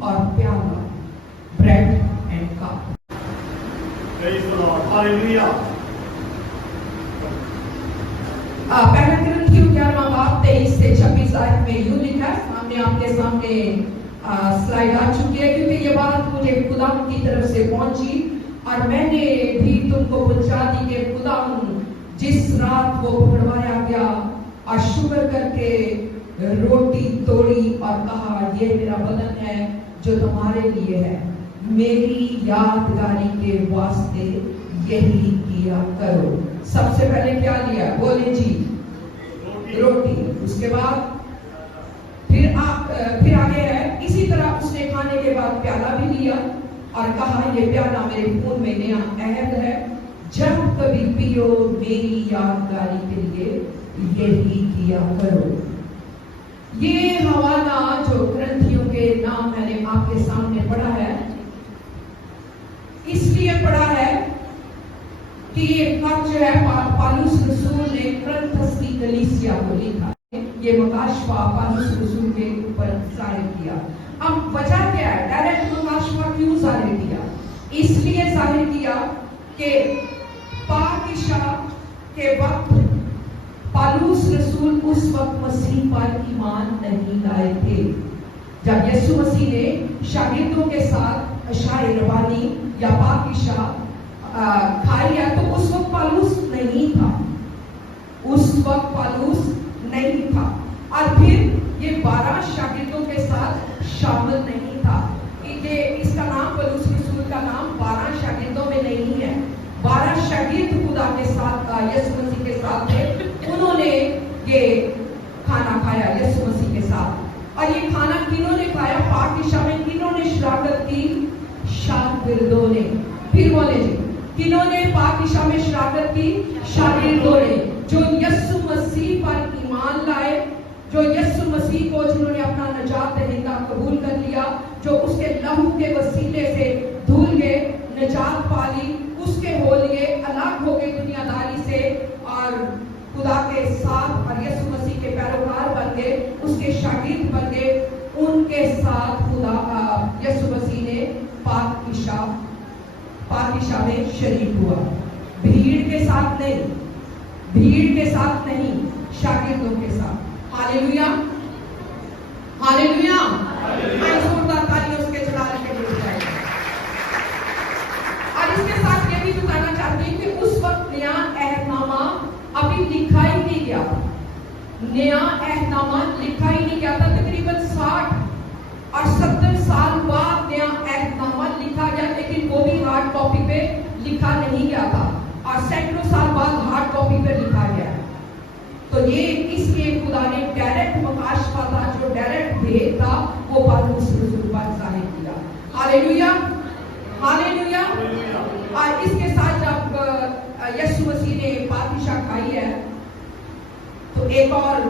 اور پیالہ bread and cup. Praise the Lord. Hallelujah. پہلا کرنتھیوں 11واں باب 23 سے 26 آیت میں یوں لکھا ہے. سامنے آپ کے سامنے سلائیڈ آ چکی ہے کیونکہ یہ بات مجھے خدا کی طرف سے پہنچی اور میں نے بھی تم کو پہنچا دی کہ خدا جس رات وہ پکڑوایا گیا اور شکر کر کے روٹی توڑی اور کہا یہ میرا بدن ہے جو تمہارے لیے ہے، میری یادگاری کے واسطے یہی کیا کرو. سب سے پہلے کیا لیا؟ بولے جی روٹی. اس کے بعد پھر آگے ہے اسی طرح اس نے کھانے کے بعد پیالہ بھی لیا اور کہا یہ پیالہ میرے خون میں نیا عہد ہے، جب کبھی پیو میری یادگاری کے لیے یہی کیا کرو. یہ حوالہ جو گرنتھیوں کے نام میں نے آپ کے سامنے پڑھا ہے اس لیے پڑھا ہے کہ یہ خط جو ہے پالوس رسول نے کرنتھس کی کلیسیا کو لکھا. یہ مکاشفہ پالوس رسول کے اوپر ظاہر کیا. اب وجہ کیا ہے؟ ڈائریکٹ مکاشفہ کیوں ظاہر کیا؟ اس لیے ظاہر کیا کہ پاکشاہ کے وقت پالوس رسول اس وقت مسیح پر ایمان نہیں لائے تھے. جب یسوع مسیح نے شاگردوں کے ساتھ عشاء ربانی یا پاکشاہ کھا لیا تو اس وقت پالوس نہیں تھا. اس وقت پالوس نہیں تھا اور پھر یہ 12 شاگردوں کے ساتھ شامل نہیں تھا. اس کا نام پالوس رسول کا نام 12 شاگردوں میں نہیں ہے. 12 شاگرد خدا کے ساتھ یسوع مسیح کے ساتھ تھے. انہوں نے یہ کھانا کھایا یسوع مسیح کے ساتھ. اور یہ کھانا کنہوں نے کھایا؟ پاکشاہ میں کنہوں نے شراکت کی؟ شاگردوں نے. پھر بولے جی کنہوں نے پاکشاہ میں شراکت کی؟ شاگردوں نے جو یسوع مسیح پر ایمان لائے، جو یسوع مسیح کو جنہوں نے اپنا نجات دہندہ قبول کر لیا، جو اس کے لہو کے وسیلے سے دھل گئے، نجات پالی، اس کے ہو لیے، الگ ہو گئے دنیا داری سے اور خدا کے ساتھ اور یسوع مسیح کے پیروکار بن گئے، اس کے شاگرد بن گئے. ان کے ساتھ خدا یسوع مسیح نے پاکشاہ میں شریک ہوا. بھیڑ کے ساتھ نہیں، بھیڑ کے ساتھ نہیں، شاگردوں کے ساتھ. ہاللیلویا ہاللیلویا. میں زوردار تالی اس کے چلانے کے لیے جائے. اور اس کے ساتھ یہ بھی بتانا چاہتی ہوں کہ اس وقت نیا عہد نامہ ابھی لکھا ہی نہیں گیا. نیا عہد نامہ لکھا ہی نہیں گیا تھا. تقریباً 60 اور 70 سال بعد نیا عہد نامہ لکھا گیا، لیکن وہ بھی ہارڈ کاپی پہ لکھا نہیں گیا تھا اور سینکڑوں سال بعد ہارڈ کاپی پہ لکھا گیا. تو یہ اس لیے خدا نے ڈائریکٹ مکاشفہ تھا، جو ڈائریکٹ بھیج تھا وہ پالوس رسول پر ظاہر کیا. ہاللیلویا ہاللیلویا. اور اس کے ساتھ جب یسوع مسیح نے پاکشاہ کھائی ہے تو ایک اور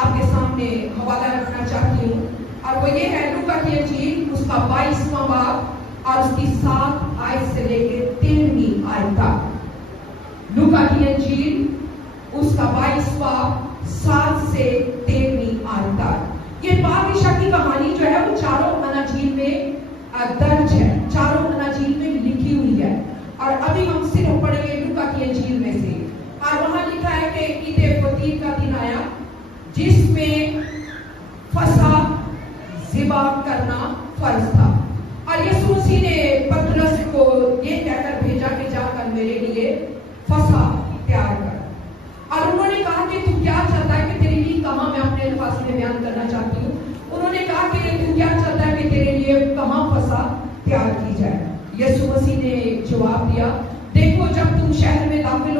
آپ کے سامنے حوالہ رکھنا چاہتی ہوں اور وہ یہ ہے لوکا کی انجیل اس کا 22واں باب اور اس کی 7 آیت سے لے کے 13ویں آیت تک. لوکا کی انجیل اس کا 22واں 7 سے 13ویں آیت تک. یہ پاکشاہ کی کہانی جو ہے وہ چاروں اناجیل میں درج ہے، چاروں اناجیل میں لکھی ہوئی ہے اور ابھی ہم صرف پڑھیں گے لوکا کی انجیل میں سے. اور وہاں لکھا ہے کہ عید فطیر کا دن آیا جس میں فصح ذبح کرنا فرض تھا اور یسوع مسیح نے پترس کو یہ کہہ کر بھیجا کہ جا کر میرے لیے فصح تیار کر. اور انہوں نے کہا کہ تو کیا چاہتا ہے کہ تیرے لیے کہاں، میں اپنے الفاظ میں بیان کرنا چاہتی ہوں. انہوں نے کہا کہ تو کیا چاہتا ہے کہ تیرے لیے کہاں فصح تیار کی جائے. یسوع مسیح نے جواب دیا دیکھو جب تم شہر میں داخل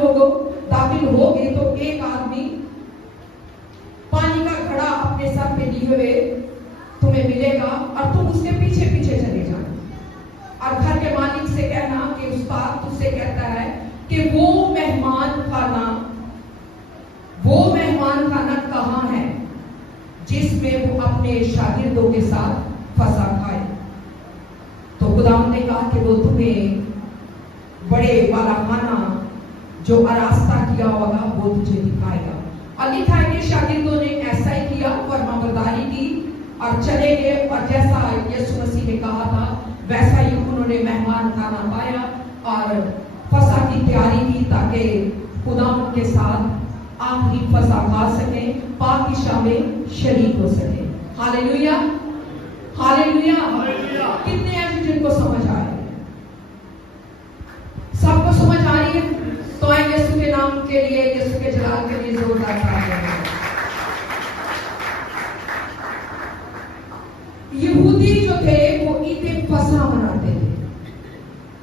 ہوگے تو ایک آدمی پانی کا گھڑا اپنے سر پہ لیے ہوئے تمہیں ملے گا اور تم اس کے پیچھے پیچھے چلے جانا اور گھر کے مالک سے کہنا کہ استاد تجھ سے کہتا ہے کہ وہ مہمان خانہ کہاں ہے جس میں وہ اپنے شاگردوں کے ساتھ فصح کھائے. تو خدا نے کہا کہ وہ تمہیں بڑے والا خانہ جو آراستہ کیا ہوگا وہ تجھے دکھائے گا. اور لکھا ہے کہ شاگردوں نے ایسا ہی کیا، فرمانبرداری کی اور چلے گئے اور جیسا یسوع مسیح نے کہا تھا ویسا ہی انہوں نے مہمان کھانا پایا اور فسح کی تیاری کی تاکہ خدا ان کے ساتھ آخری فسح کھا سکیں، پاک کی شام میں شریک ہو سکیں۔ ہاللیلویا، ہاللیلویا۔ کتنے ایسے جن کو سمجھ آئے؟ سب کو سمجھ آ رہی ہے؟ تو آئے یسوع کے نام کے لیے، یسوع کے جلال کے لیے زوردار تالیاں دیں۔ یہودی جو تھے وہ عید فسح مناتے تھے،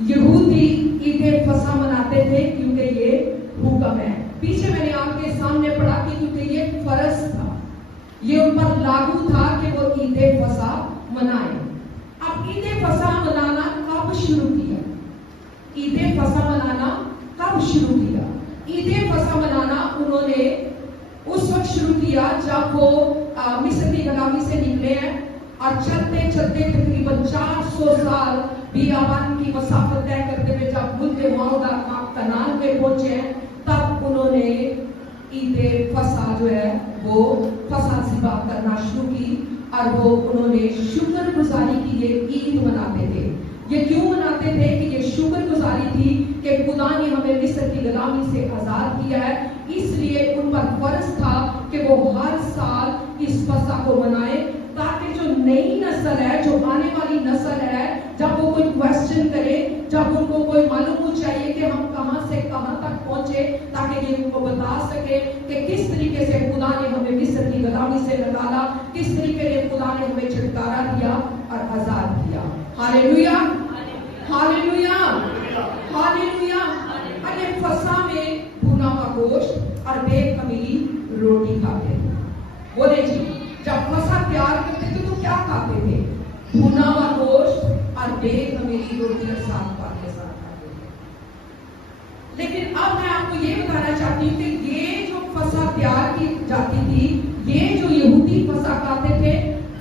یہودی عید فسح مناتے تھے کیونکہ یہ حکم ہے۔ پیچھے میں نے آپ کے سامنے پڑھا کہ کیونکہ یہ فرض تھا، یہ ان پر لاگو تھا کہ وہ عید فسح منائیں۔ اب عید فسح منانا کب شروع کیا؟ عید فسح منانا کب شروع کیا؟ عید فسح منانا انہوں نے اس وقت شروع کیا جب وہ مصر کی غلامی سے نکلے ہیں اور چلتے چلتے تقریباً 400 سال بیابان کی مسافت طے کرتے ہوئے جب ملک موعودہ کنعان میں پہنچے ہیں تب انہوں نے عید فسح جو ہے وہ فسح ذبح کرنا شروع کی اور وہ انہوں نے شکر گزاری کی یہ عید مناتے تھے۔ یہ کیوں مناتے تھے کہ یہ شکر گزاری تھی کہ خدا نے ہمیں مصر کی غلامی سے آزاد کیا ہے، اس لیے ان پر فرض تھا کہ وہ ہر سال اس فسح کو منائیں تاکہ جو نئی نسل ہے، جو آنے والی نسل ہے، جب وہ کوئی کویسچن کرے، جب ان کو کوئی معلوم چاہیے کہ ہم کہاں سے کہاں تک پہنچے، تاکہ یہ ان کو بتا سکے کہ کس طریقے سے خدا نے ہمیں مصر کی غلامی سے نکالا، کس طریقے سے خدا نے ہمیں چھٹکارا دیا اور آزاد کیا۔ ہاللیلویا، ہاللیلویا، ہاللیلویا۔ اور یہ فسح میں بھنا ہوا گوشت اور بے خمیری روٹی کھاتے تھے۔ بولے جی، جب فسح تیار کرتے تھے تو کیا کھاتے تھے؟ بھنا ہوا گوشت اور بے خمیری روٹی اور ساتھ پاک کے ساتھ کھاتے تھے۔ لیکن اب میں آپ کو یہ بتانا چاہتی ہوں کہ یہ جو فسح تیار کی جاتی تھی، یہ جو یہودی فسح کھاتے تھے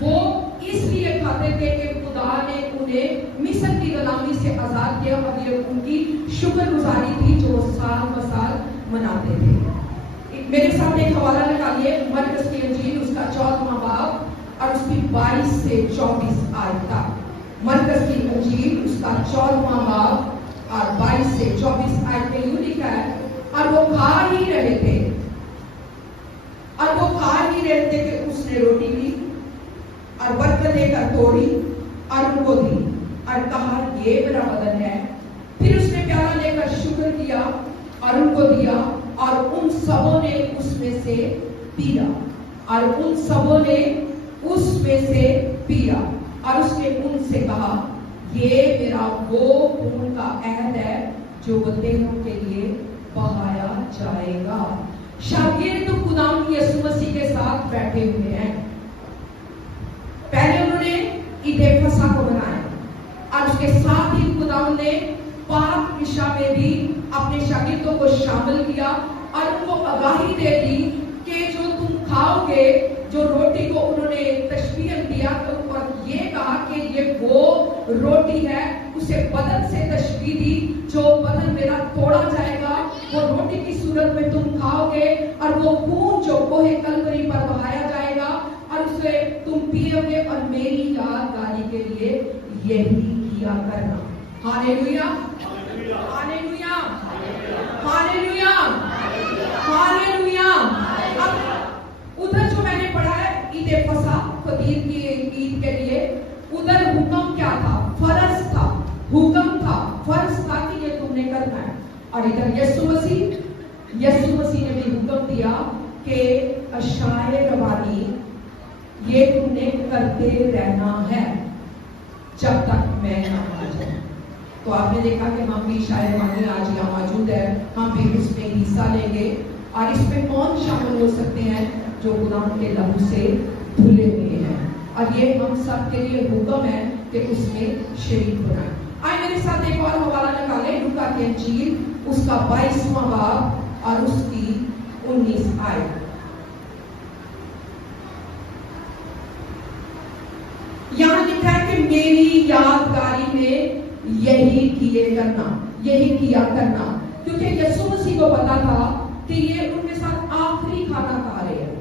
وہ اس لیے کھاتے تھے کہ خدا نے انہیں مصر کی غلامی سے آزاد کیا اور یہ ان کی شکر گزاری تھی جو سال ب سال مناتے تھے۔ میرے ساتھ ایک حوالہ نکالیے، مرکز کی انجیل اس کا 14واں باب اور اس کی 22 سے 24 آیت تک۔ مرکز کی انجیل اس کا 14واں باب اور 22 سے 24 آیت میں یوں لکھا ہے، اور وہ کھا ہی رہے تھے کہ اس نے روٹی لی اور برکت دے کر توڑی اور ان کو دی اور کہا یہ میرا بدن ہے۔ پھر اس نے پیالہ لے کر شکر کیا اور ان کو دیا اور ان سبوں نے اس میں سے پیا اور ان سبوں نے اس میں سے پیا اور اس نے ان سے کہا یہ میرا وہ خون کا عہد ہے جو بندوں کے لیے بہایا جائے گا۔ شاگرد تو خدا یسوع مسیح کے ساتھ بیٹھے ہوئے ہیں۔ پہلے انہوں نے عید فسح کو منایا اور اس کے ساتھ ہی خدا نے پاک عشاء میں بھی اپنے شاگردوں کو شامل کیا اور ان کو آگاہی دے دی کہ جو تم کھاؤ گے، جو روٹی کو انہوں نے تشبیہ دیا اور یہ کہا کہ یہ وہ روٹی ہے، اسے بدن سے تشبیہ دی جو بدن میرا توڑا جائے گا، وہ روٹی کی صورت میں تم کھاؤ گے اور وہ خون جو کوہ کلوری پر بہایا جائے گا اور اسے تم پیو گے اور میری یادگاری کے لیے یہی کیا کرنا۔ ہاللیلویا، ہاللیلویا، ہاللیلویا، ہاللیلویا۔ اب ادھر جو میں نے پڑھا ہے عید فسح فطیر کی عید کے لیے، ادھر حکم کیا تھا؟ فرض تھا، حکم تھا، فرض تھا کہ یہ تم نے کرنا ہے۔ اور ادھر یسوع مسیح نے بھی حکم دیا کہ عشائے روانی یہ تم نے کرتے رہنا ہے جب تک میں نہ آ جاؤں۔ تو آپ نے دیکھا کہ ہم بھی عشائے روانی آج یہاں موجود ہے، ہم بھی اس میں حصہ لیں گے۔ اور اس میں کون شامل ہو سکتے ہیں؟ جو خدا کے لہو سے دھلے ہوئے ہیں، اور یہ ہم سب کے لیے حکم ہے کہ اس میں شریک ہونا ہے۔ آئے میرے ساتھ ایک اور حوالہ نکالیں، لوکا کی انجیل اس کا 22واں باب اور اس کی 19 آیت۔ یہاں لکھا ہے کہ میری یادگاری میں یہی کیے کرنا، یہی کیا کرنا، کیونکہ یسوع مسیح کو پتا تھا کہ یہ ان کے ساتھ آخری کھانا کھا رہے ہیں۔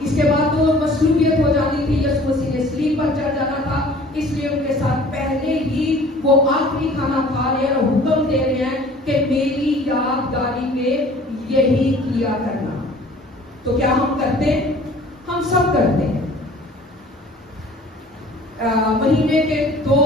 اس کے بعد تو مصلوبیت ہو جانی تھی، یسوع مسیح نے صلیب پر چڑھ جانا تھا، اس لیے ان کے ساتھ پہلے ہی وہ آخری کھانا کھا رہے ہیں اور حکم دے رہے ہیں کہ میری یادگاری میں یہی کیا کرنا۔ تو کیا ہم کرتے ہیں؟ ہم سب کرتے ہیں۔ مہینے کے 2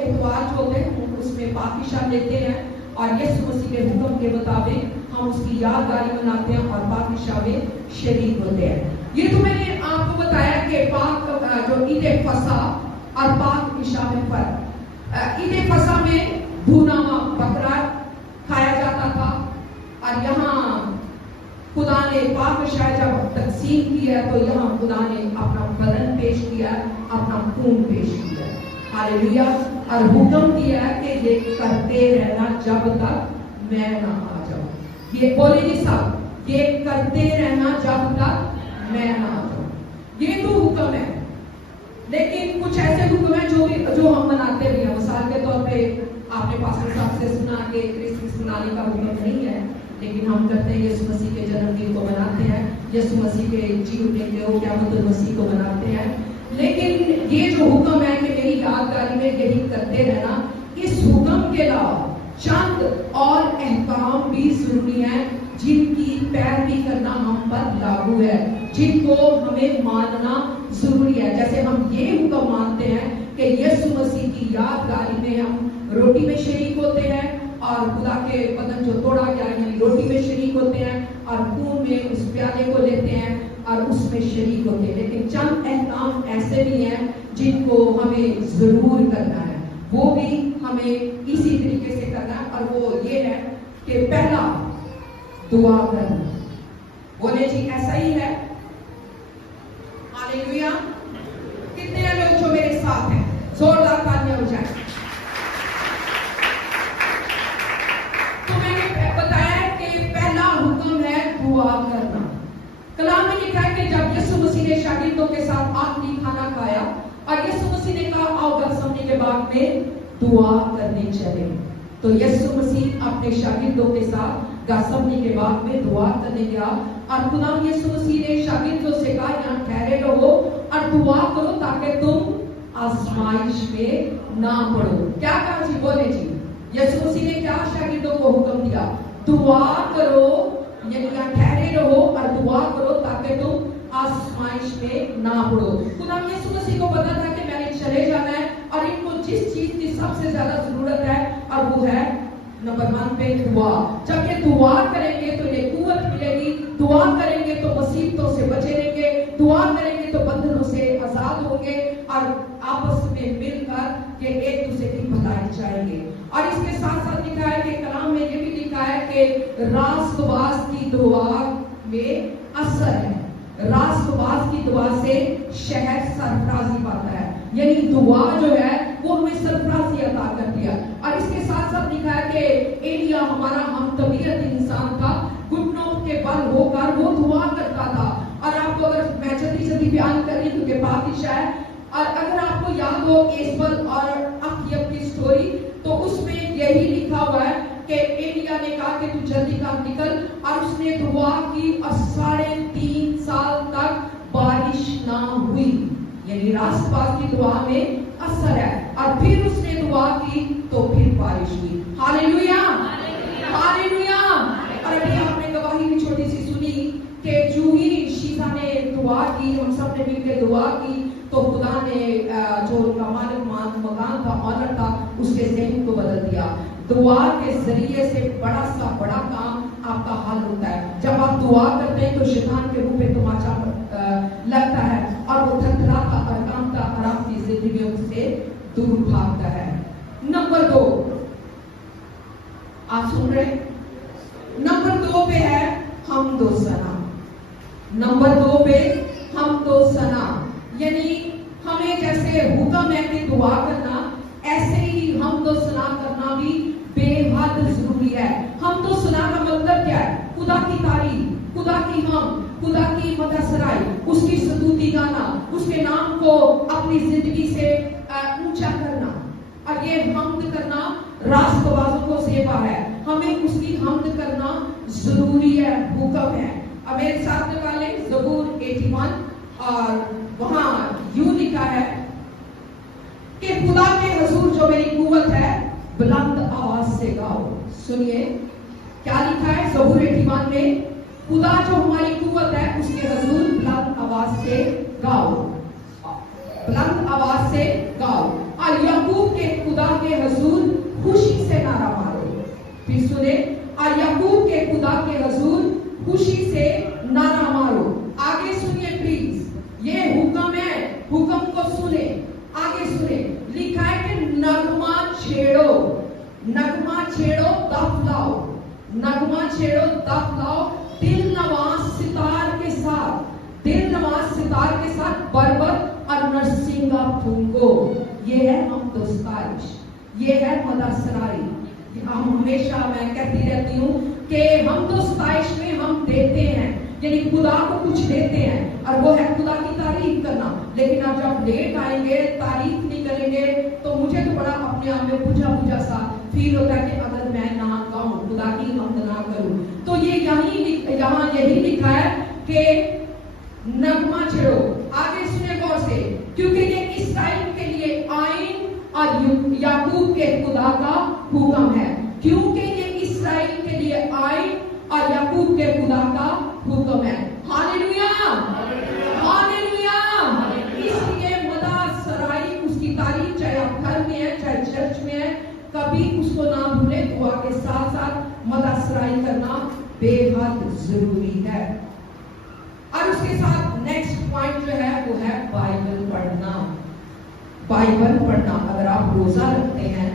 اتوار ہوتے ہیں، اس میں پاکیشہ لیتے ہیں اور یسوع مسیح کے حکم کے مطابق ہم اس کی یادگاری مناتے ہیں اور پاکیشہ میں شریک ہوتے ہیں۔ یہ تو میں نے آپ کو بتایا کہ پاک جو عید فصح اور پاک عشاء میں فرق۔ عید فصح میں بھونا ہوا بکرا کھایا جاتا تھا، اور یہاں خدا نے پاک عشاء جب تقسیم کیا تو یہاں خدا نے اپنا بدن پیش کیا، اپنا خون پیش کیا، ہاللیلویا، اور حکم دیا کہ یہ کرتے رہنا جب تک میں نہ آ جاؤں۔ یہ بولے جی صاحب، یہ کرتے رہنا جب تک میں نہ آ جاؤں۔ یہ تو حکم ہے، لیکن کچھ ایسے حکم ہیں جو ہم مناتے بھی ہیں۔ مثال کے طور پہ آپ نے پاسٹر صاحب سے سنا کہ کرسمس منانے کا حکم نہیں ہے، لیکن ہم کرتے ہیں یسوع مسیح کے جنم دن کو مناتے ہیں، یسوع مسیح کے جی اٹھنے کے قیامت المسیح کو مناتے ہیں۔ لیکن یہ جو حکم ہے کہ میری یادگاری میں یہی کرتے رہنا، اس حکم کے علاوہ چند اور احکام بھی ضروری ہیں جن کی پیروی کرنا ہم پر لاگو ہے، جن کو ہمیں ماننا ضروری ہے۔ جیسے ہم یہ حکم مانتے ہیں کہ یسوع مسیح کی یادگاری میں ہم روٹی میں شریک ہوتے ہیں، اور خدا کے بدن جو توڑا گیا یعنی روٹی میں شریک ہوتے ہیں، اور خون میں اس پیالے کو لیتے ہیں اور اس میں شریک ہوتے ہیں۔ لیکن چند احکام ایسے بھی ہیں جن کو ہمیں ضرور کرنا ہے، وہ بھی ہمیں اسی طریقے سے کرنا ہے، اور وہ یہ ہے کہ پہلا دعا کرنا۔ بولے جی ایسا ہی ہے؟ ہاللیلویا! کتنے ہیں لوگ جو میرے ساتھ ہیں؟ زوردار تالیاں ہو جائیں۔ تو میں نے بتایا کہ پہلا حکم ہے دعا کرنا۔ کلام میں لکھا ہے کہ جب یسوع مسیح نے شاگردوں کے ساتھ آخری کھانا کھایا اور یسوع مسیح نے کہا آؤ گتسمنی کے باغ میں دعا کرنے چلے، تو یسوع مسیح اپنے شاگردوں کے ساتھ گتسمنی کے باغ میں دعا کرنے گیا، اور خدا یسوع مسیح نے شاگردوں سے کہا یہاں ٹھہرے رہو اور دعا کرو تاکہ تم آزمائش میں نہ پڑو۔ کیا کہا جی؟ بولے جی، یسوع مسیح نے کیا شاگردوں کو حکم دیا؟ دعا کرو، یعنی یہاں ٹھہرے رہو اور دعا کرو تاکہ تم آزمائش میں نہ پڑو۔ خدا یسوع مسیح کو پتا تھا کہ میں نے چلے جانا ہے اور ان کو جس چیز کی سب سے زیادہ ضرورت ہے اور وہ ہے نمبر 1 پہ دعا۔ جب یہ دعا کریں گے تو انہیں قوت ملے گی، دعا کریں گے تو مصیبتوں سے بچے رہیں گے، دعا کریں گے تو بندھنوں سے آزاد ہوں گے، اور آپس میں مل کر کہ ایک دوسرے کی بھلائی چاہیں گے۔ اور اس کے ساتھ ساتھ لکھا ہے کہ کلام میں یہ بھی لکھا ہے کہ راست باز کی دعا میں اثر ہے، راست باز کی دعا سے شہر سرفرازی پاتا ہے، یعنی دعا جو ہے وہ ہمیں سرفرازی عطا کرتی ہے۔ اور اس کے ساتھ ساتھ لکھا ہے کہ ایلیا ہمارا ہم طبیعت انسان تھا، گھٹنوں کے بل ہو کر وہ دعا کرتا تھا۔ اور آپ کو اگر میں جلدی بیان کر رہی کیونکہ پاکیشہ ہے، اور اگر آپ کو یاد ہو ایزبل اور اخیب کی سٹوری، تو اس میں یہی لکھا ہوا ہے کہ ایلیا نے کہا کہ تو جلدی کام نکل، اور اس نے دعا کی اور 3.5 سال تک بارش نہ ہوئی، یعنی راست باز کی دعا میں اثر ہے۔ اور پھر اس نے دعا کی تو پھر بارش ہوئی۔ ہاللیلویا! ہاللیلویا! اور ابھی آپ نے گواہی بھی چھوٹی سی سنی کہ جو ہی شیزا نے دعا کی، ہم سب نے مل کے دعا کی، تو خدا نے جو ان کا مالک مکان تھا، آنر تھا، اس کے ذہن کو بدل دیا۔ دعا کے ذریعے سے بڑا سا بڑا کام آپ کا حل ہوتا ہے۔ جب آپ دعا کرتے ہیں تو شیطان کے منہ پہ تماچا لگتا ہے اور وہ تھرتھراتا اور کانپتا اور آپ کی زندگیوں سے دور بھاگتا ہے۔ نمبر 2، آپ سن رہے ہیں؟ نمبر 2 پہ ہے حمد و ثنا۔ نمبر 2 پہ حمد و ثنا، یعنی ہمیں جیسے حکم ہے کہ دعا کرنا، ایسے ہی حمد و ثنا کرنا بھی بے حد ضروری ہے۔ حمد و ثنا کا مطلب کیا ہے؟ خدا کی تعریف، خدا کی حمد، خدا کی مدح سرائی، اس کی ستوتی گانا، اس کے نام کو اپنی زندگی سے اونچا کرنا۔ اور یہ حمد کرنا راست بازوں کو زیبا ہے، ہمیں اس کی حمد کرنا ضروری ہے، حکم ہے۔ اب میرے ساتھ نکالیں زبور 81 اور وہاں یوں لکھا ہے کہ خدا کے حضور جو میری قوت ہے بلند آواز سے گاؤ. سنیے کیا لکھا ہے زبور 81 میں, خدا جو ہماری قوت ہے اس کے حضور بلند آواز سے گاؤ, بلند آواز سے گاؤ. اور یعقوب کے خدا کے حضور خوشی سے نعرہ مارو. پھر سنے, اور یعقوب کے خدا کے حضور خوشی سے نعرہ مارو. آگے سنیے پلیز, یہ حکم ہے, حکم کو سنے, آگے سنے. لکھا ہے کہ نغمہ چھیڑو, نغمہ چھیڑو دف لاؤ, نغمہ چھیڑو دف لاؤ دل نواز ستار کے ساتھ, دل نواز ستار کے ساتھ بربت اور نرسنگا پھونکو. یہ ہے ہم دوستائش, یہ ہے مدثرائی. ہم ہمیشہ میں کہتی رہتی ہوں کہ ہم دوستائش میں ہم دیتے ہیں, یعنی خدا کو کچھ دیتے ہیں, اور وہ ہے خدا کی تعریف کرنا. لیکن آپ جب لیٹ آئیں گے, تعریف نہیں کریں گے, تو مجھے تو بڑا اپنے آپ میں بجھا بجھا سا فیل ہوتا ہے کہ اگر میں نہ گاؤں, خدا کی حمد نہ کروں. تو یہ یہاں یہی لکھا ہے کہ نغمہ چھڑو. آگے سنیں غور سے, کیونکہ یہ اسرائیل کے لیے آئین اور یعقوب کے خدا کا حکم ہے. کیونکہ یہ اسرائیل کے لیے آئین اور یعقوب کے خدا کا حکم ہے. Hallelujah, hallelujah. اس لیے مدح سرائی, اس کی تعریف چاہے آپ گھر میں ہے چاہے چرچ میں ہے, کبھی اس کو نہ بھولے. دعا کے ساتھ ساتھ مدح سرائی کرنا بے حد ضروری ہے. اور اس کے ساتھ نیکسٹ پوائنٹ جو ہے وہ ہے بائبل پڑھنا. بائبل پڑھنا. اگر آپ روزہ رکھتے ہیں,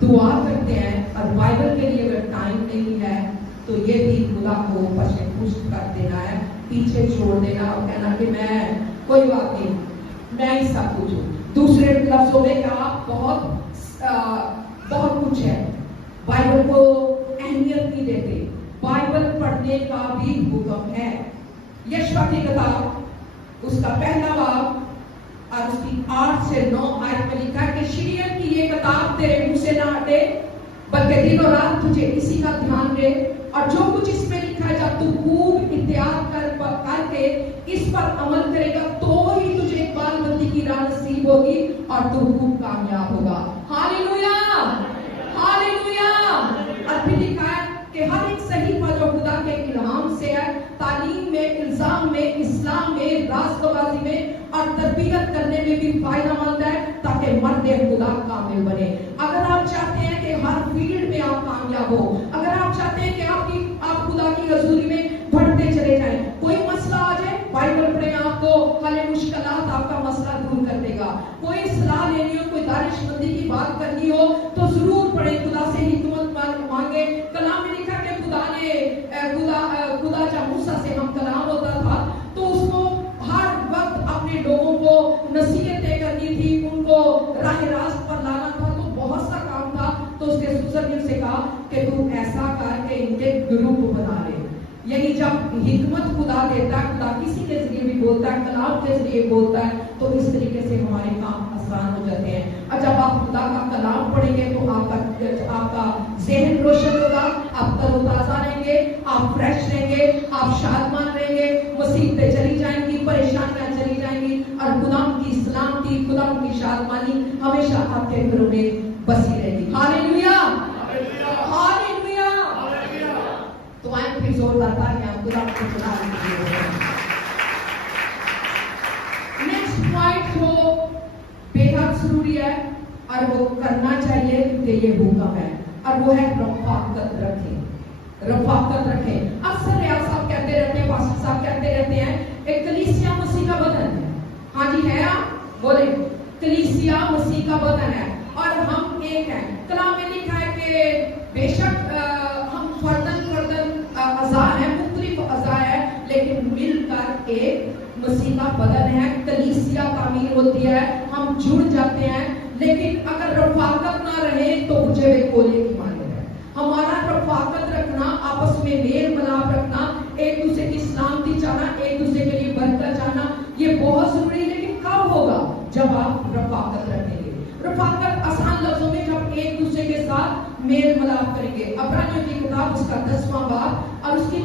دعا کرتے ہیں, اور بائبل کے لیے اگر ٹائم نہیں ہے, تو یہ بھی خدا کو پشے پشت کر دینا ہے, پیچھے چھوڑ دینا اور کہنا کہ میں کوئی بات نہیں, میں ہی سب کچھ ہوں. دوسرے لفظوں میں کہ آپ بہت کچھ ہے, بائبل کو اہمیت نہیں دیتے. بائبل پڑھنے کا بھی حکم ہے. یشوا کی کتاب اس کا پہلا باب اور اس کی 8 سے 9 آیت میں لکھا ہے کہ شریعت کی یہ کتاب تیرے منہ سے نہ ہٹے, بلکہ دن اور رات تجھے اسی کا دھیان رہے, اور جو کچھ اس میں لکھا ہے جب تو خوب احتیاط کر کے اس پر عمل کرے گا تو ہی تجھے اقبال بندی کی راہ نصیب ہوگی اور تو خوب کامیاب ہوگا. Hallelujah, hallelujah. اور پھر لکھا ہے کہ ہر ایک صحیفہ جو خدا کے الہام سے ہے, تعلیم میں, الزام میں, اسلام میں, راست بازی میں اور تربیت کرنے میں بھی فائدہ مند ہے, تاکہ مرد خدا کامل بنے. اگر آپ چاہتے ہیں کہ ہر فیلڈ میں آپ کامیاب ہو, اگر آپ چاہتے ہیں کہ آپ خدا کی حضوری میں بڑھتے چلے جائیں, کوئی مسئلہ آ جائے بائبل پڑھیں, آپ کو حل مشکلات آپ کا مسئلہ دور کر دے گا. کوئی صلاح لینی ہو, کوئی دانش مندی کی بات کرنی ہو, تو ضرور پڑھیں, خدا سے حکمت مانگے. کلام میں لکھا کہ خدا جب موسیٰ سے ہم کلام ہوتا تھا تو اس کو ہر وقت اپنے لوگوں کو نصیحتیں کرنی تھی, ان کو راہ راست پر لانا تھا, تو بہت سا کام تھا. تو اس کے سسر سے کہا کہ تو ایسا کر کے ان کے گروپ بنا لے. یعنی جب حکمت خدا دیتا ہے, خدا کسی کے ذریعے بھی بولتا ہے, کلام کے ذریعے بولتا ہے, تو اس طریقے سے ہمارے کام آسان ہو جاتے ہیں. اور جب آپ خدا کا کلام پڑھیں گے تو آپ کا ذہن روشن ہوگا, آپ تر و تازہ رہیں گے, آپ فریش رہیں گے, آپ شادمان رہیں گے, مصیبتیں چلی جائیں گی, پریشانیاں چلی جائیں گی, اور خدا کی سلامتی, خدا کی شادمانی ہمیشہ آپ کے گھروں میں بسی رہے گی. Hallelujah, hallelujah. تو آئیں پھر زور لاتا ہے کہ آپ خدا کو چلا لیجیے. نیکسٹ پوائنٹ جو بے حد ضروری ہے اور وہ کرنا چاہیے کیونکہ یہ حکم ہے, اور وہ ہے رفاقت رکھیں. رفاقت رکھیں. اکثر ریاض صاحب کہتے رہتے ہیں, پاسٹر صاحب کہتے رہتے ہیں, ایک کلیسیا مسیح کا بدن ہے. ہاں جی ہے, آپ بولیں, کلیسیا مسیح کا بدن ہے اور ہم ایک ہیں. کلام میں لکھا ہے کہ بے شک ہم فردن اعضاء ہیں, مختلف اعضاء ہیں, لیکن مل کر ایک مسیح کا بدن ہے. کلیسیا تعمیر ہوتی ہے, ہم جڑ جاتے ہیں, لیکن اگر رفاقت نہ رہے تو مجھے وہ کولے کی مانند ہے. ہمارا رفاقت رکھنا, آپس میں میل ملاپ رکھنا, ایک دوسرے کی سلامتی چاہنا, ایک دوسرے کے لیے برکت چاہنا, یہ بہت ضروری ہے. لیکن کب ہوگا؟ جب آپ رفاقت رکھیں گے. رفاقت آسان لفظوں میں جب ایک دوسرے کے ساتھ میل ملاپ کریں گے. عبرانیوں کی کتاب اس کا 10واں باب اور اس کی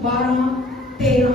12-13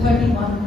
31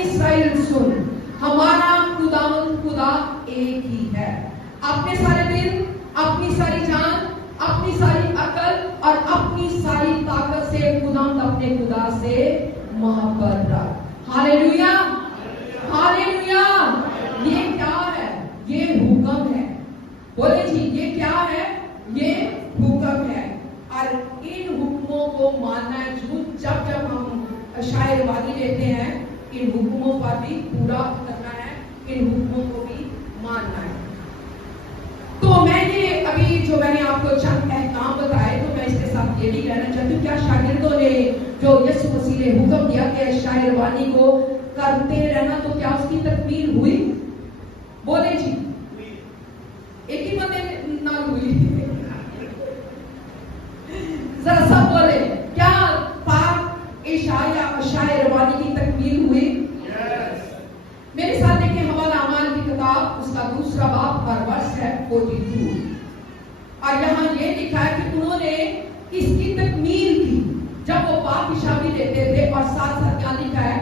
اسرائیل سن، ہمارا خدا ایک ہی ہے. اپنے سارے دل، اپنی ساری جان، اپنی ساری عقل اور اپنی ساری طاقت سے اپنے خدا سے محبت رکھ. ہاللیلویا، ہاللیلویا. یہ کیا ہے؟ یہ حکم ہے. بولے جی یہ کیا ہے؟ یہ حکم ہے. اور ان حکموں کو ماننا ہے. جب ہم شاعر وادی لیتے ہیں، ان حکموں پر بھی پورا کرنا ہے، ان حکموں کو بھی ماننا ہے. تو میں یہ ابھی جو میں نے آپ کو چند احکام بتائے، تو میں اس کے ساتھ یہ بھی کہنا چاہتی ہوں، کیا شاگردوں نے جو یسوع مسیح نے حکم دیا کہ شاعر وادی کو کرتے رہنا، تو کیا اس کی تکمیل ہوئی؟ بولے جی ایک ہی بندے نہ ہوئی. ذرا سب بولے، کیا پاک شاعر وادی کی تکمیل ہوئی؟ میرے ساتھ دیکھیں حوالہ اعمال کی کتاب، اس کا 2 باب اور ورس ہے 42. اور یہاں یہ لکھا ہے کہ انہوں نے اس کی تکمیل کی جب وہ پاک پیشابی لیتے تھے. اور ساتھ ساتھ کیا لکھا ہے؟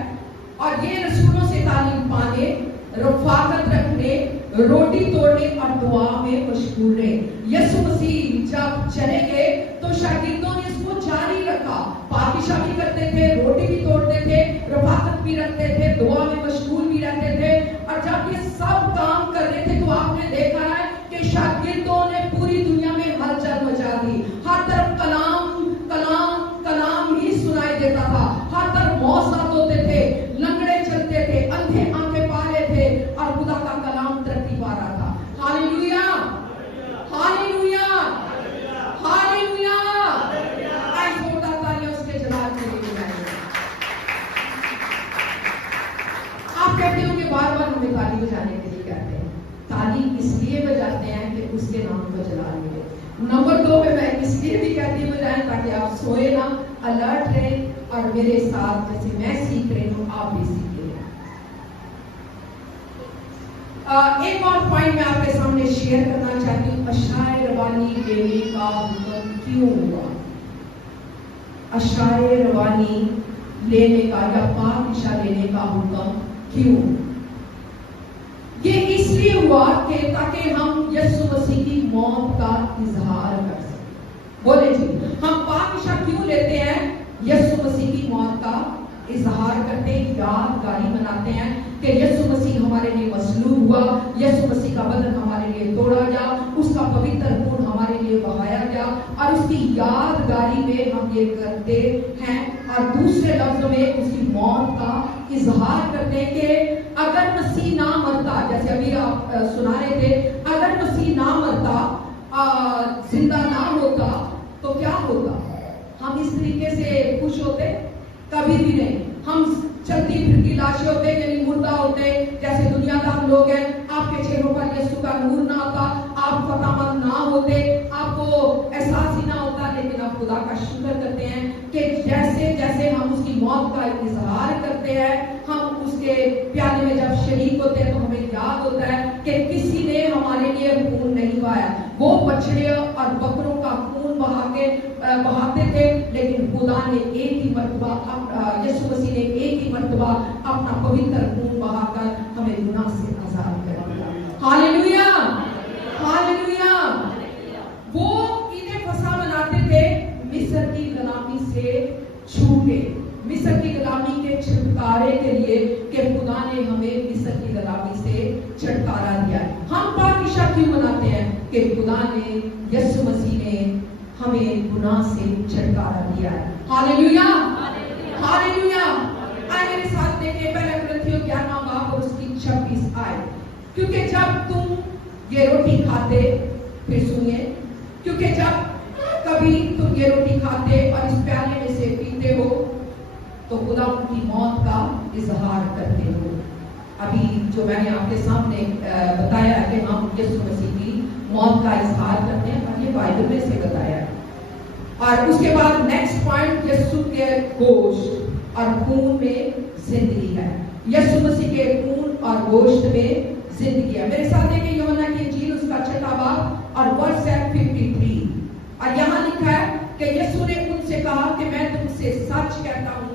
اور یہ رسولوں سے تعلیم پانے، رفاقت رکھنے، روٹی توڑنے اور دعا میں مشغول رہے. یسوع مسیح جب چلے گئے تو شاگردوں نے اس کو جاری رکھا. پاک پیشابی کرتے تھے، روٹی بھی توڑتے تھے، رفاقت بھی رکھتے تھے، دعا میں مشغول بھی رہتے تھے. اور جب یہ سب کام کر رہے تھے تو آپ نے دیکھا ہے کہ شاگردوں نے پوری دنیا میں ہلچل مچا دی. ہر طرف کلام کلام کلام ہی سنائی دیتا تھا. ہر طرف معجزات ہوتے تھے، لنگڑے چلتے تھے، اندھے آنکھیں پا رہے تھے، اور خدا کا کلام ترقی پا رہا تھا. ہاللیلویا، ہاللیلویا، ہاللیلویا. آج ہوتا تالیاں اس کے جلال کے لیے بجائیں. آپ کہتے ہو کہ بار بار ہمیں تالی بجانے کے لیے کہتے ہیں. تالی اس لیے بجاتے ہیں کہ اس کے نام کو جلال ملے. نمبر 2 پہ میں اس لیے بھی کہتی ہوں بجائیں تاکہ آپ سوئے نہ، الرٹ رہیں اور میرے ساتھ جیسے میں سیکھ رہی ہوں آپ بھی سیکھیں. ایک اور پوائنٹ میں آپ کے سامنے شیئر کرنا چاہتی ہوں. اشعائے روانی لینے کا حکم کیوں ہوا؟ اشعائے روانی لینے کا یا پاک عشاء لینے کا حکم کیوں؟ یہ اس لیے ہوا کہ تاکہ ہم یسوع مسیح کی موت کا اظہار کر سکیں. بولے جی ہم پاک عشاء کیوں لیتے ہیں؟ یسوع مسیح کی موت کا اظہار کرتے ہیں، یادگاری مناتے ہیں کہ یسوع مسیح ہمارے لیے مصلوب ہوا، یسوع مسیح کا بدن ہمارے لیے توڑا گیا، اس کا پوتر خون ہمارے لیے بہایا گیا، اور اس کی یادگاری میں ہم یہ کرتے ہیں. اور دوسرے لفظوں میں اس کی موت کا اظہار کرتے ہیں کہ اگر مسیح نہ مرتا، جیسے ابھی آپ سنا رہے تھے، اگر مسیح نہ مرتا، زندہ نہ ہوتا تو کیا ہوتا؟ ہم اس طریقے سے خوش ہوتے؟ کبھی بھی نہیں. ہم چلتی پھرتی لاشیں ہوتے، یعنی مردہ ہوتے جیسے دنیا دار لوگ ہیں. آپ کے چہروں پر یسوع کا نور نہ آتا، آپ فتح مند نہ ہوتے، آپ کو احساس ہی نہ ہوتا. لیکن آپ خدا کا شکر کرتے ہیں کہ جیسے جیسے ہم اس کی موت کا اظہار کرتے ہیں، ہم اس کے پیالے میں جب شریک ہوتے ہیں تو ہمیں یاد ہوتا ہے کہ کسی نے ہمارے لیے خون نہیں بہایا. وہ بچڑے اور بکروں کا خون بہاتے تھے، لیکن خدا نے ایک ہی مرتبہ یسوع مسیح نے ایک ہی مرتبہ اپنا پوتر خون بہا کر ہمیں گناہ سے آزاد کر دیا. ہاللیلویا، ہاللیلویا. وہ عید فصح مناتے تھے مصر کی غلامی سے چھوٹے، مصر کی غلامی کے چھٹکارے کے لیے کہ خدا نے ہمیں مصر کی غلامی سے چھٹکارا دیا. ہم پاک عشاء کیوں مناتے ہیں؟ کہ خدا نے، یسوع مسیح نے ہمیں گناہ سے چھٹکارا دیا ہے. ہاللیلویا، ہاللیلویا. آئے میرے ساتھ دیکھیں پہلا کرنتھیوں 11 باب اور اس کی 26 آیت. کیونکہ جب تم یہ روٹی کھاتے، پھر سنیے، کیونکہ جب کبھی تم یہ روٹی کھاتے اور اس پیالے میں سے پیتے ہو تو خدا ان کی موت کا اظہار کرتے ہو. ابھی جو میں نے آپ کے سامنے بتایا کہ ہم یسوع مسیح کی موت کا اظہار کرتے ہیں، اور یہ بائبل میں سے بتایا ہے. اور اس کے بعد نیکسٹ پوائنٹ، یسوع کے گوشت اور خون میں زندگی ہے. یسوع مسیح کے خون اور گوشت میں زندگی ہے. میرے ساتھ دیکھیں یوحنا کی انجیل اس کا 6 باب اور ورس 53. اور یہاں لکھا ہے کہ یسوع نے ان سے کہا کہ میں تم سے سچ کہتا ہوں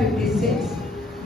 56।